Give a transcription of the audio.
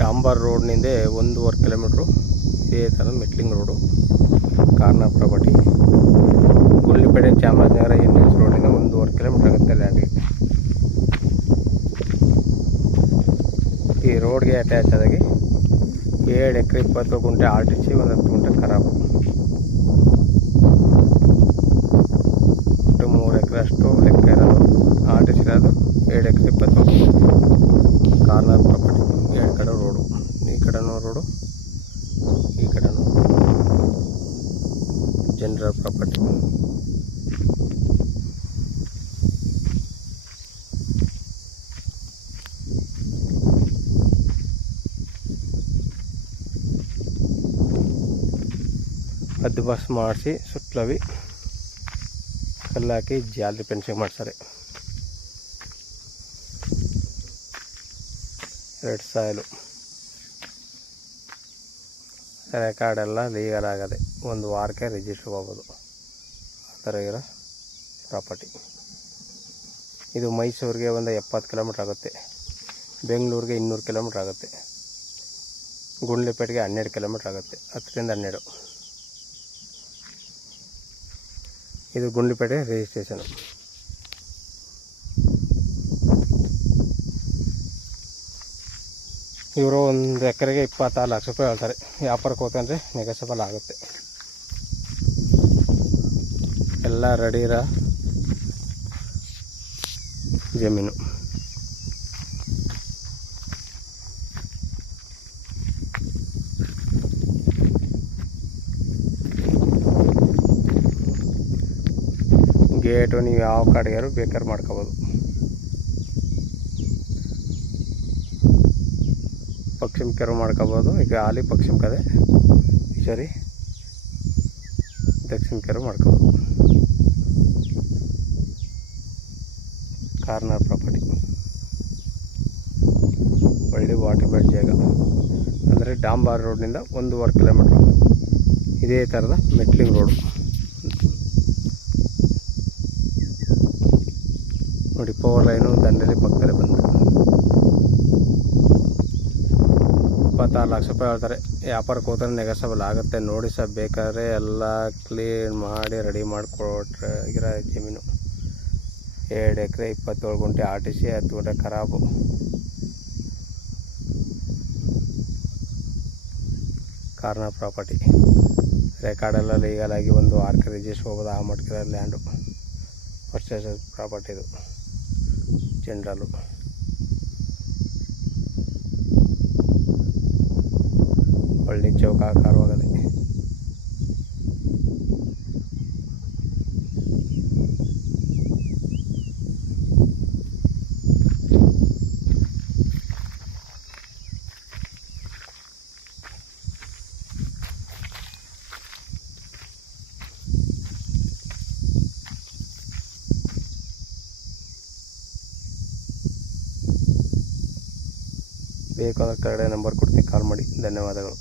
ಡಾಂಬರ್ ರೋಡ್ನಿಂದ 1.5 kilometre ಇದೇ ಥರ metalling road corner property. Gundlupet Chamarajanagar NH ರೋಡಿಂದ 1.5 ಕಿಲೋಮೀಟ್ರ್ ಆಗುತ್ತೆ ಲ್ಯಾಂಡಿಗೆ. ಈ ರೋಡ್ಗೆ ಅಟ್ಯಾಚ್ ಆದಾಗಿ 7 ಎಕರೆ 20 ಗುಂಟೆ RTC, 1 ಗುಂಟೆ ಖರಾಬು. 3 ಎಕರೆ ಅಷ್ಟು ಲೆಕ್ಕ ಇರೋದು. RTC ಇರೋದು 7 ಎಕರೆ 20 ಕಾರ್ನರ್ ಪ್ರಾಪರ್ಟಿ. 2 ಕಡೆ ರೋಡು, ಈ ಕಡೆನೂ ರೋಡು, ಈ ಕಡೆನೂ ಜನರಲ್ ಪ್ರಾಪರ್ಟಿ. ಹದ್ದು ಬಸ್ ಮಾಡಿಸಿ ಸುತ್ತಲವಿ ಕಲ್ಲು ಹಾಕಿ ಜಾಲರಿ ಫೆನ್ಸಿಂಗ್ ಮಾಡ್ತಾರೆ. 2 ಸಾಯಲು ರೆಕಾರ್ಡೆಲ್ಲ ಲೀಗಲ್ ಆಗದೆ 1 ವಾರಕ್ಕೆ ರಿಜಿಸ್ಟ್ರ್ ಹೋಗ್ಬೋದು. ಆ ಥರ ಇರೋ ಪ್ರಾಪರ್ಟಿ ಇದು. ಮೈಸೂರಿಗೆ ಒಂದು 70 ಕಿಲೋಮೀಟ್ರ್ ಆಗುತ್ತೆ, ಬೆಂಗಳೂರಿಗೆ 200 ಕಿಲೋಮೀಟ್ರ್ ಆಗುತ್ತೆ, ಗುಂಡ್ಲುಪೇಟೆಗೆ 12 ಕಿಲೋಮೀಟ್ರ್ ಆಗುತ್ತೆ. 10ರಿಂದ 12. ಇದು ಗುಂಡ್ಲುಪೇಟೆ ರಿಜಿಸ್ಟ್ರೇಷನು. ಇವರು 1 ಎಕರೆಗೆ 26 ಲಕ್ಷ ರೂಪಾಯಿ ಹೇಳ್ತಾರೆ. ವ್ಯಾಪಾರಕ್ಕೆ ಹೋಗ್ತಂದ್ರೆ ನೆಗೋಸಿಯಬಲ್ ಆಗುತ್ತೆ. ಎಲ್ಲ ರೆಡಿ ಇರೋ ಜಮೀನು. ಗೇಟು ನೀವು ಯಾವ ಕಡೆಯಾರು ಬೇಕಾದ್ರೆ ಮಾಡ್ಕೋಬೋದು. ಪಶ್ಚಿಮ ಕೆರೆ ಮಾಡ್ಕೋಬೋದು. ಈಗ ಹಾಲಿ ಪಶ್ಚಿಮ ಕಡೆ, ಸರಿ ದಕ್ಷಿಣ ಕೆರೆ ಮಾಡ್ಕೋಬೋದು. ಕಾರ್ನರ್ ಪ್ರಾಪರ್ಟಿ, ಒಳ್ಳೆ ವಾಟರ್ ಬೆಡ್ ಜಾಗ. ಅಂದರೆ ಡಾಂಬರ್ ರೋಡ್ನಿಂದ 1.5 ಕಿಲೋಮೀಟ್ರು ಇದೇ ಥರದ ಮೆಟ್ಲಿಂಗ್ ರೋಡು ನೋಡಿ. ಪವರ್ ಲೈನು ದಂಡಲ್ಲಿ ಪಕ್ಕದಲ್ಲಿ ಬಂದು 26 ಲಕ್ಷ ರೂಪಾಯಿ ಹೇಳ್ತಾರೆ. ವ್ಯಾಪಾರಕ್ಕೆ ಹೋದ್ರೆ ನೆಗೋಸಿಯಬಲ್ ಆಗುತ್ತೆ. ನೋಡಿ ಸಹ ಬೇಕಾದ್ರೆ ಎಲ್ಲ ಕ್ಲೀನ್ ಮಾಡಿ ರೆಡಿ ಮಾಡಿಕೊಟ್ರೆ ಇರೋ ಜಮೀನು. 2 ಎಕರೆ 27 ಗುಂಟೆ RTC, 10 ಗುಂಟೆ ಖರಾಬು. ಕಾರ್ನರ್ ಪ್ರಾಪರ್ಟಿ ರೆಕಾರ್ಡೆಲ್ಲ ಲೀಗಲ್ ಆಗಿ 1 ವಾರಕ್ಕೆ ರಿಜಿಸ್ಟ್ರ್ ಹೋಗೋದು. ಆ ಮಟ್ಟಿಗೆ ಲ್ಯಾಂಡು ಫಸ್ಟ್ ಪ್ರಾಪರ್ಟಿ ಇದು. ಜನರಲ್ಲು ಒಳ್ಳೆ ಚೌಕಾಕಾರವಾಗದೆ. ಬೇಕು ಅಂದರೆ ಕೆಳಗಡೆ ನಂಬರ್ ಕೊಡ್ತೀನಿ, ಕಾಲ್ ಮಾಡಿ. ಧನ್ಯವಾದಗಳು.